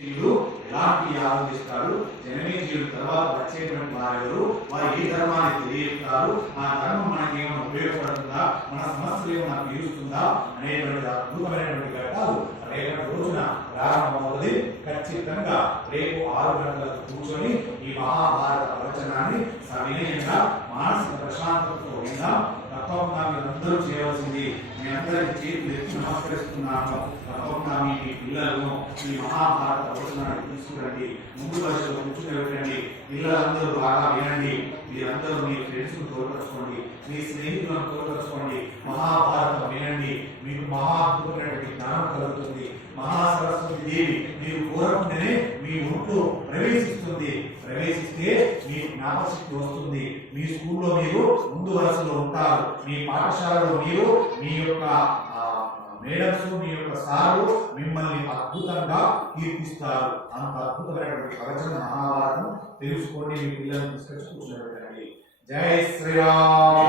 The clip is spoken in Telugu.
వీళ్ళు ఎలాంటి ఆలోచిస్తారు జనమేజీయుడు తర్వాత వచ్చేటువంటి వారెవరు? వారు ఏ ధర్మాన్ని తెలియజేస్తారు? ఆ ధర్మం మనకి ఏమైనా ఉపయోగపడుతుందా? మన సమస్యలు ఏమైనా తీరుస్తుందా? అనేటువంటి అద్భుతమైనటువంటి ఘట్టాలు రేపటి రోజున ప్రారంభమవుతుంది. ఖచ్చితంగా రేపు ఆరు గంటలకు కూర్చొని ఈ మహాభారత ప్రవచనాన్ని సవినయంగా మానసిక ప్రశాంతతో విందాం. తప్పకుండా మీరందరూ చేయవలసింది. మీ అందరికి చేతులు నమస్కరిస్తున్నాను తప్పకుండా మీ పిల్లలను ఈ మహాభారత ప్రవచనాన్ని తీసుకురండి. ముందు వరుసలో కూర్చుని పిల్లలందరూ బాగా వినండి. మీరందరూ మీ ఫ్రెండ్స్ తోడుపరచుకోండి. మీ స్నేహితులను తోడుపరచుకోండి. మహాభారతం వినండి. మహాద్భుతమైనటువంటి జ్ఞానం కలుగుతుంది. మహాసరస్వతి దేవి మీరు కోరకుండానే మీ ఒంట్లో ప్రవేశిస్తుంది. ప్రవేశిస్తే మీ జ్ఞాపశక్తి వస్తుంది. మీ స్కూల్లో మీరు ముందు వరుసలో ఉంటారు. మీ పాఠశాలలో మీరు మీ యొక్క మేడమ్స్ మీ యొక్క సారు మిమ్మల్ని అద్భుతంగా కీర్తిస్తారు. అంత అద్భుతమైనటువంటి ప్రవచన మహాభారతం. తెలుసుకోండి మీ పిల్లల్ని తీసుకొచ్చి కూర్చోబెట్టండి. జై శ్రీరామ్!